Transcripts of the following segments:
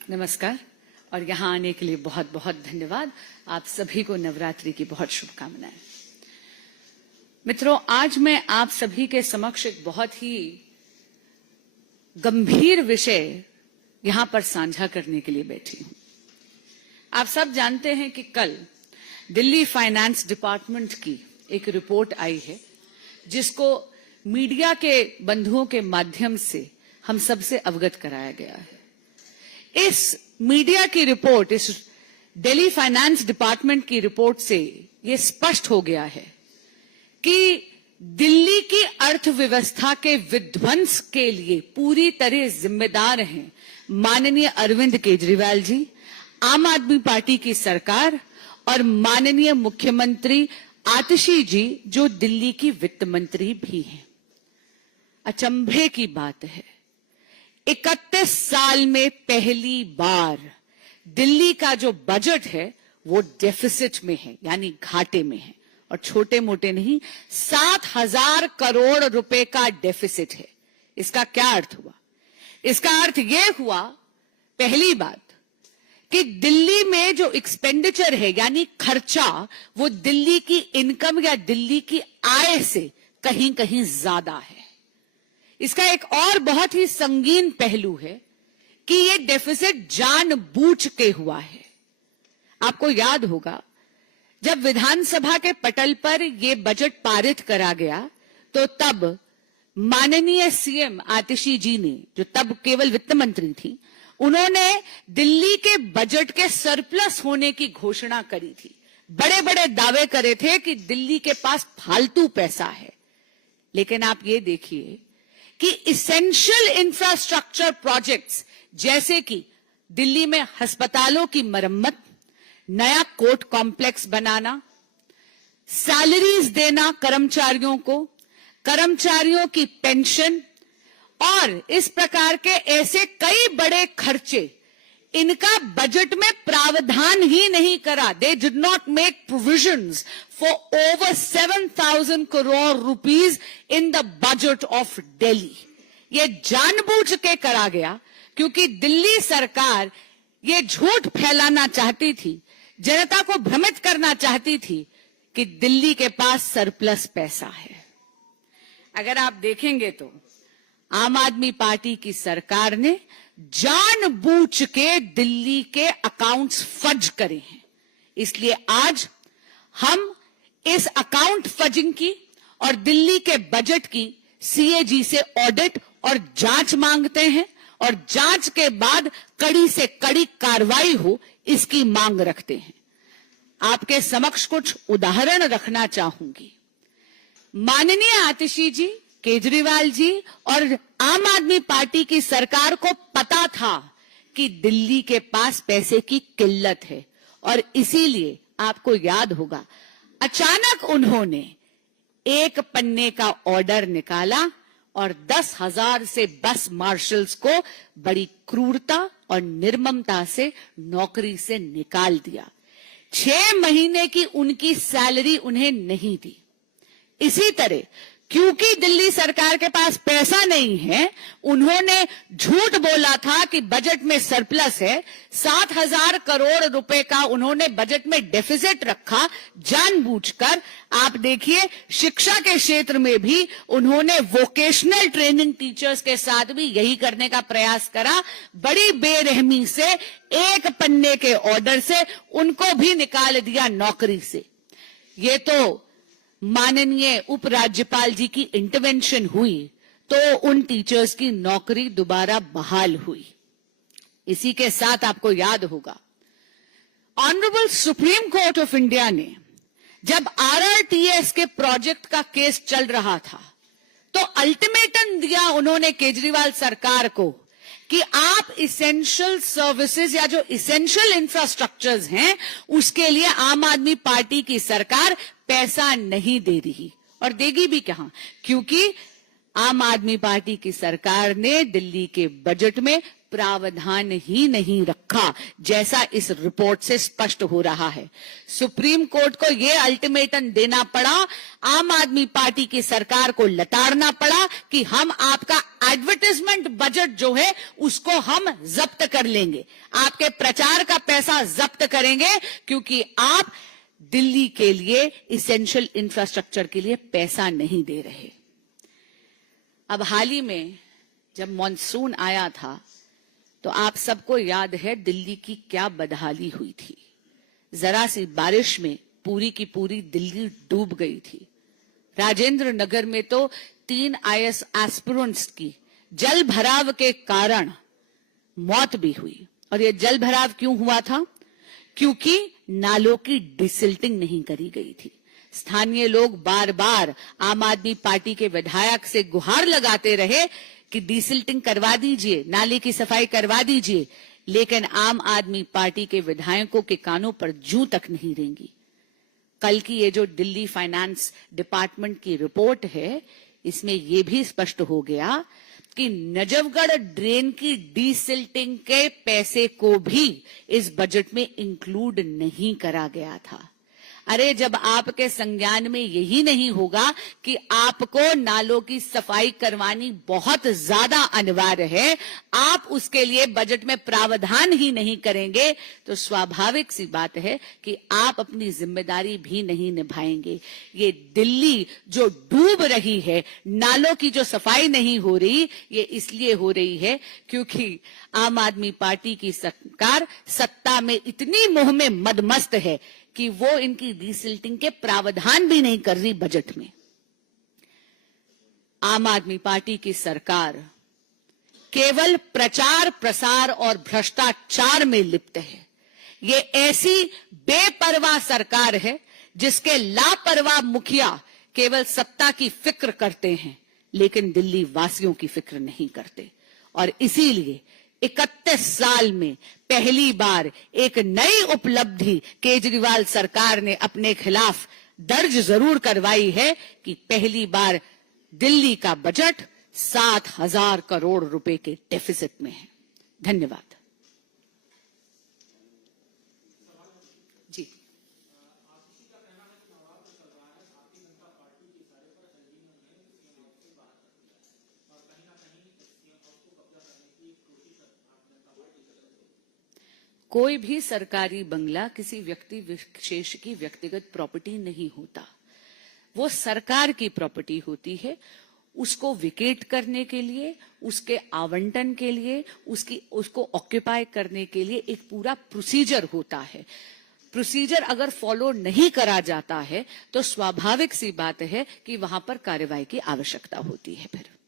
नमस्कार और यहाँ आने के लिए बहुत बहुत धन्यवाद। आप सभी को नवरात्रि की बहुत शुभकामनाएं। मित्रों, आज मैं आप सभी के समक्ष एक बहुत ही गंभीर विषय यहां पर साझा करने के लिए बैठी हूं। आप सब जानते हैं कि कल दिल्ली फाइनेंस डिपार्टमेंट की एक रिपोर्ट आई है, जिसको मीडिया के बंधुओं के माध्यम से हम सबसे अवगत कराया गया है। इस मीडिया की रिपोर्ट, इस दिल्ली फाइनेंस डिपार्टमेंट की रिपोर्ट से यह स्पष्ट हो गया है कि दिल्ली की अर्थव्यवस्था के विध्वंस के लिए पूरी तरह जिम्मेदार हैं माननीय अरविंद केजरीवाल जी, आम आदमी पार्टी की सरकार और माननीय मुख्यमंत्री आतिशी जी, जो दिल्ली की वित्त मंत्री भी हैं। अचंभे की बात है, 31 साल में पहली बार दिल्ली का जो बजट है वो डेफिसिट में है, यानी घाटे में है, और छोटे मोटे नहीं, 7,000 करोड़ रुपए का डेफिसिट है। इसका क्या अर्थ हुआ? इसका अर्थ यह हुआ, पहली बात, कि दिल्ली में जो एक्सपेंडिचर है यानी खर्चा, वो दिल्ली की इनकम या दिल्ली की आय से कहीं कहीं ज्यादा है। इसका एक और बहुत ही संगीन पहलू है कि ये डेफिसिट जानबूझ के हुआ है। आपको याद होगा, जब विधानसभा के पटल पर यह बजट पारित करा गया तो तब माननीय सीएम आतिशी जी ने, जो तब केवल वित्त मंत्री थी, उन्होंने दिल्ली के बजट के सरप्लस होने की घोषणा करी थी। बड़े बड़े दावे करे थे कि दिल्ली के पास फालतू पैसा है। लेकिन आप ये देखिए कि इसेंशियल इंफ्रास्ट्रक्चर प्रोजेक्ट्स, जैसे कि दिल्ली में अस्पतालों की मरम्मत, नया कोर्ट कॉम्प्लेक्स बनाना, सैलरीज देना कर्मचारियों को, कर्मचारियों की पेंशन और इस प्रकार के ऐसे कई बड़े खर्चे, इनका बजट में प्रावधान ही नहीं करा। They did not make provisions for over 7,000 crore rupees in the budget of Delhi. ये जानबूझ के करा गया क्योंकि दिल्ली सरकार ये झूठ फैलाना चाहती थी, जनता को भ्रमित करना चाहती थी कि दिल्ली के पास सरप्लस पैसा है। अगर आप देखेंगे तो आम आदमी पार्टी की सरकार ने जानबूझ के दिल्ली के अकाउंट्स फज करे हैं। इसलिए आज हम इस अकाउंट फजिंग की और दिल्ली के बजट की सीएजी से ऑडिट और जांच मांगते हैं, और जांच के बाद कड़ी से कड़ी कार्रवाई हो, इसकी मांग रखते हैं। आपके समक्ष कुछ उदाहरण रखना चाहूंगी। माननीय आतिशी जी, केजरीवाल जी और आम आदमी पार्टी की सरकार को पता था कि दिल्ली के पास पैसे की किल्लत है, और इसीलिए आपको याद होगा, अचानक उन्होंने एक पन्ने का ऑर्डर निकाला और 10,000 से बस मार्शल्स को बड़ी क्रूरता और निर्ममता से नौकरी से निकाल दिया। 6 महीने की उनकी सैलरी उन्हें नहीं दी। इसी तरह क्योंकि दिल्ली सरकार के पास पैसा नहीं है, उन्होंने झूठ बोला था कि बजट में सरप्लस है। 7,000 करोड़ रुपए का उन्होंने बजट में डेफिसिट रखा जानबूझकर। आप देखिए, शिक्षा के क्षेत्र में भी उन्होंने वोकेशनल ट्रेनिंग टीचर्स के साथ भी यही करने का प्रयास करा। बड़ी बेरहमी से एक पन्ने के ऑर्डर से उनको भी निकाल दिया नौकरी से। ये तो माननीय उपराज्यपाल जी की इंटरवेंशन हुई तो उन टीचर्स की नौकरी दोबारा बहाल हुई। इसी के साथ आपको याद होगा, honourable supreme court of India ने जब आरआरटीएस के प्रोजेक्ट का केस चल रहा था तो अल्टीमेटम दिया उन्होंने केजरीवाल सरकार को कि आप इसेंशियल सर्विसेज या जो इसेंशियल इंफ्रास्ट्रक्चर्स हैं उसके लिए आम आदमी पार्टी की सरकार पैसा नहीं दे रही, और देगी भी कहां, क्योंकि आम आदमी पार्टी की सरकार ने दिल्ली के बजट में प्रावधान ही नहीं रखा, जैसा इस रिपोर्ट से स्पष्ट हो रहा है। सुप्रीम कोर्ट को यह अल्टीमेटम देना पड़ा, आम आदमी पार्टी की सरकार को लताड़ना पड़ा कि हम आपका एडवर्टाइजमेंट बजट जो है उसको हम जब्त कर लेंगे, आपके प्रचार का पैसा जब्त करेंगे, क्योंकि आप दिल्ली के लिए इसेंशियल इंफ्रास्ट्रक्चर के लिए पैसा नहीं दे रहे। अब हाल ही में जब मॉनसून आया था तो आप सबको याद है दिल्ली की क्या बदहाली हुई थी। जरा सी बारिश में पूरी की पूरी दिल्ली डूब गई थी। राजेंद्र नगर में तो 3 IAS एस्पिरेंट्स की जल भराव के कारण मौत भी हुई। और ये जल भराव क्यों हुआ था? क्योंकि नालों की डिसिल्टिंग नहीं करी गई थी। स्थानीय लोग बार बार आम आदमी पार्टी के विधायक से गुहार लगाते रहे कि डिसिल्टिंग करवा दीजिए, नाले की सफाई करवा दीजिए, लेकिन आम आदमी पार्टी के विधायकों के कानों पर जूं तक नहीं रेंगी। कल की ये जो दिल्ली फाइनेंस डिपार्टमेंट की रिपोर्ट है, इसमें यह भी स्पष्ट हो गया कि नजफगढ़ ड्रेन की डिसिल्टिंग के पैसे को भी इस बजट में इंक्लूड नहीं करा गया था। अरे जब आपके संज्ञान में यही नहीं होगा कि आपको नालों की सफाई करवानी बहुत ज्यादा अनिवार्य है, आप उसके लिए बजट में प्रावधान ही नहीं करेंगे, तो स्वाभाविक सी बात है कि आप अपनी जिम्मेदारी भी नहीं निभाएंगे। ये दिल्ली जो डूब रही है, नालों की जो सफाई नहीं हो रही, ये इसलिए हो रही है क्योंकि आम आदमी पार्टी की सरकार सत्ता में इतनी मोह में मदमस्त है कि वो इनकी डिसिल्टिंग के प्रावधान भी नहीं कर रही बजट में। आम आदमी पार्टी की सरकार केवल प्रचार प्रसार और भ्रष्टाचार में लिप्त है। ये ऐसी बेपरवाह सरकार है जिसके लापरवाह मुखिया केवल सत्ता की फिक्र करते हैं, लेकिन दिल्ली वासियों की फिक्र नहीं करते। और इसीलिए 31 साल में पहली बार एक नई उपलब्धि केजरीवाल सरकार ने अपने खिलाफ दर्ज जरूर करवाई है कि पहली बार दिल्ली का बजट 7,000 करोड़ रुपए के डेफिसिट में है। धन्यवाद। जी, कोई भी सरकारी बंगला किसी व्यक्ति विशेष की व्यक्तिगत प्रॉपर्टी नहीं होता, वो सरकार की प्रॉपर्टी होती है। उसको विकेट करने के लिए, उसके आवंटन के लिए, उसको ऑक्यूपाई करने के लिए एक पूरा प्रोसीजर होता है। प्रोसीजर अगर फॉलो नहीं करा जाता है तो स्वाभाविक सी बात है कि वहां पर कार्रवाई की आवश्यकता होती है। फिर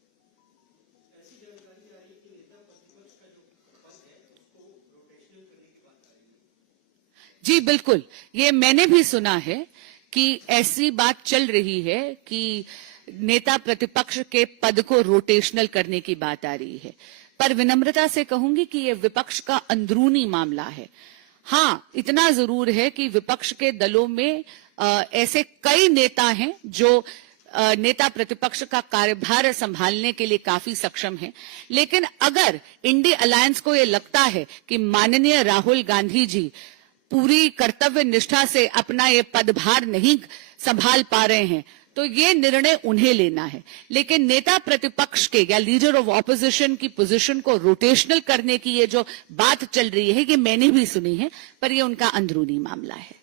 जी बिल्कुल, ये मैंने भी सुना है कि ऐसी बात चल रही है कि नेता प्रतिपक्ष के पद को रोटेशनल करने की बात आ रही है, पर विनम्रता से कहूंगी कि ये विपक्ष का अंदरूनी मामला है। हाँ, इतना जरूर है कि विपक्ष के दलों में ऐसे कई नेता हैं जो नेता प्रतिपक्ष का कार्यभार संभालने के लिए काफी सक्षम है, लेकिन अगर इंडी अलायंस को ये लगता है कि माननीय राहुल गांधी जी पूरी कर्तव्य निष्ठा से अपना ये पदभार नहीं संभाल पा रहे हैं, तो ये निर्णय उन्हें लेना है। लेकिन नेता प्रतिपक्ष के या लीडर ऑफ ऑपोजिशन की पोजीशन को रोटेशनल करने की ये जो बात चल रही है, ये मैंने भी सुनी है, पर ये उनका अंदरूनी मामला है।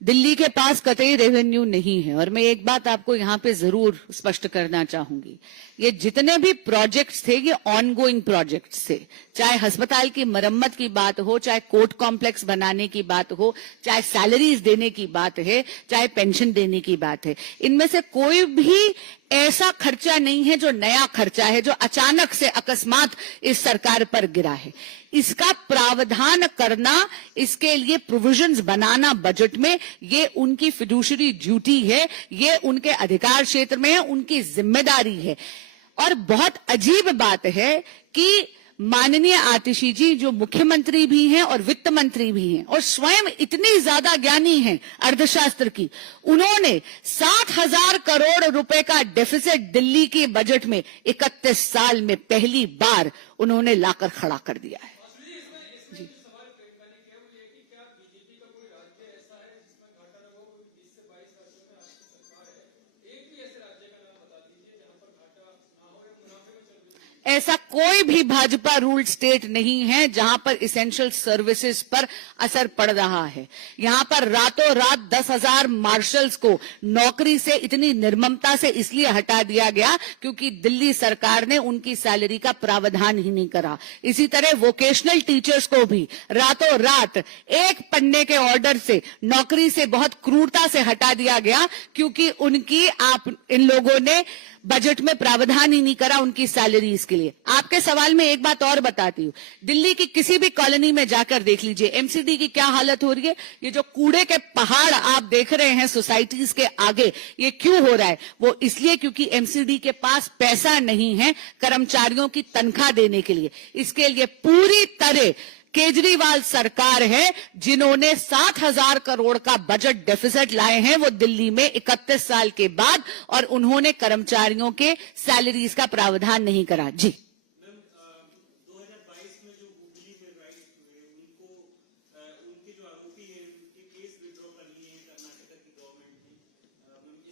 दिल्ली के पास कतई रेवेन्यू नहीं है, और मैं एक बात आपको यहां पे जरूर स्पष्ट करना चाहूंगी, ये जितने भी प्रोजेक्ट्स थे ये ऑनगोइंग प्रोजेक्ट्स थे। चाहे अस्पताल की मरम्मत की बात हो, चाहे कोर्ट कॉम्प्लेक्स बनाने की बात हो, चाहे सैलरीज देने की बात है, चाहे पेंशन देने की बात है, इनमें से कोई भी ऐसा खर्चा नहीं है जो नया खर्चा है, जो अचानक से अकस्मात इस सरकार पर गिरा है। इसका प्रावधान करना, इसके लिए प्रोविजंस बनाना बजट में, ये उनकी फिड्यूशरी ड्यूटी है, ये उनके अधिकार क्षेत्र में है, उनकी जिम्मेदारी है। और बहुत अजीब बात है कि माननीय आतिशी जी जो मुख्यमंत्री भी हैं और वित्त मंत्री भी हैं और स्वयं इतनी ज्यादा ज्ञानी हैं अर्थशास्त्र की, उन्होंने 60,000 करोड़ रुपए का डेफिसिट दिल्ली के बजट में 31 साल में पहली बार उन्होंने लाकर खड़ा कर दिया है। जी। ऐसा कोई भी भाजपा रूल्ड स्टेट नहीं है जहां पर इसेंशियल सर्विसेज पर असर पड़ रहा है। यहां पर रातों रात 10,000 मार्शल्स को नौकरी से इतनी निर्ममता से इसलिए हटा दिया गया क्योंकि दिल्ली सरकार ने उनकी सैलरी का प्रावधान ही नहीं करा। इसी तरह वोकेशनल टीचर्स को भी रातों रात एक पन्ने के ऑर्डर से नौकरी से बहुत क्रूरता से हटा दिया गया क्योंकि उनकी इन लोगों ने बजट में प्रावधान ही नहीं करा उनकी सैलरीज के लिए। आपके सवाल में एक बात और बताती हूं, दिल्ली की किसी भी कॉलोनी में जाकर देख लीजिए एमसीडी की क्या हालत हो रही है। ये जो कूड़े के पहाड़ आप देख रहे हैं सोसाइटीज के आगे, ये क्यों हो रहा है? वो इसलिए क्योंकि एमसीडी के पास पैसा नहीं है कर्मचारियों की तनख्वाह देने के लिए। इसके लिए पूरी तरह केजरीवाल सरकार है जिन्होंने 60,000 करोड़ का बजट डेफिसिट लाए हैं वो दिल्ली में 31 साल के बाद, और उन्होंने कर्मचारियों के सैलरीज का प्रावधान नहीं करा। जी। 2022 में जो हुगली में राइट हुए उनके जो आरोपी हैं उनके केस विड्रॉ कर लिए हैं कर्नाटक की गवर्नमेंट ने।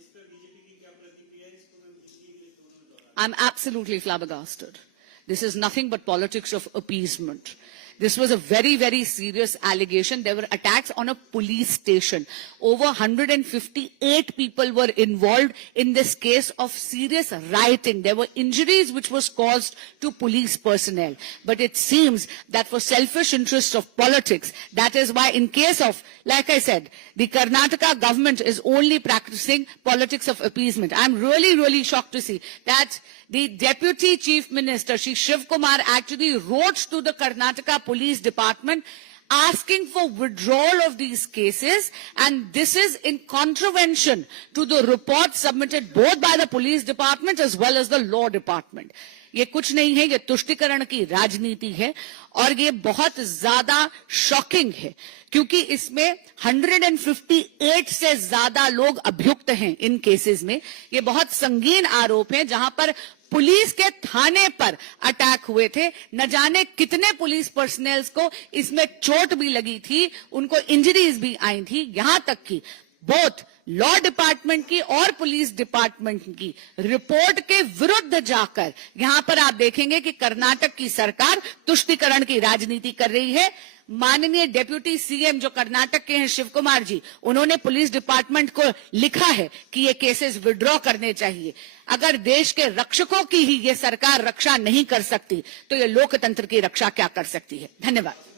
इस पर बीजेपी की क्या प्रतिक्रिया है? इसको मैं हिस्ट्री के दोनों I'm absolutely flabbergasted. This is nothing but politics of appeasement. This was a very, very serious allegation. There were attacks on a police station. Over 158 people were involved in this case of serious rioting. There were injuries which was caused to police personnel. But it seems that for selfish interests of politics, that is why in case of, like I said, the Karnataka government is only practicing politics of appeasement. I'm really, really shocked to see that the Deputy Chief Minister, Shri Shiv Kumar, actually wrote to the Karnataka Police Department asking for withdrawal of these cases, and this is in contravention to the report submitted both by the Police Department as well as the Law Department. ये कुछ नहीं है, ये तुष्टीकरण की राजनीति है और ये बहुत ज्यादा शॉकिंग है क्योंकि इसमें 158 से ज्यादा लोग अभियुक्त हैं इन केसेस में। ये बहुत संगीन आरोप हैं जहां पर पुलिस के थाने पर अटैक हुए थे। न जाने कितने पुलिस पर्सनल्स को इसमें चोट भी लगी थी, उनको इंजरीज भी आई थी। यहां तक कि बोथ लॉ डिपार्टमेंट की और पुलिस डिपार्टमेंट की रिपोर्ट के विरुद्ध जाकर यहां पर आप देखेंगे कि कर्नाटक की सरकार तुष्टीकरण की राजनीति कर रही है। माननीय डेप्यूटी सीएम जो कर्नाटक के हैं शिव कुमार जी, उन्होंने पुलिस डिपार्टमेंट को लिखा है कि ये केसेस विड्रॉ करने चाहिए। अगर देश के रक्षकों की ही ये सरकार रक्षा नहीं कर सकती तो ये लोकतंत्र की रक्षा क्या कर सकती है? धन्यवाद।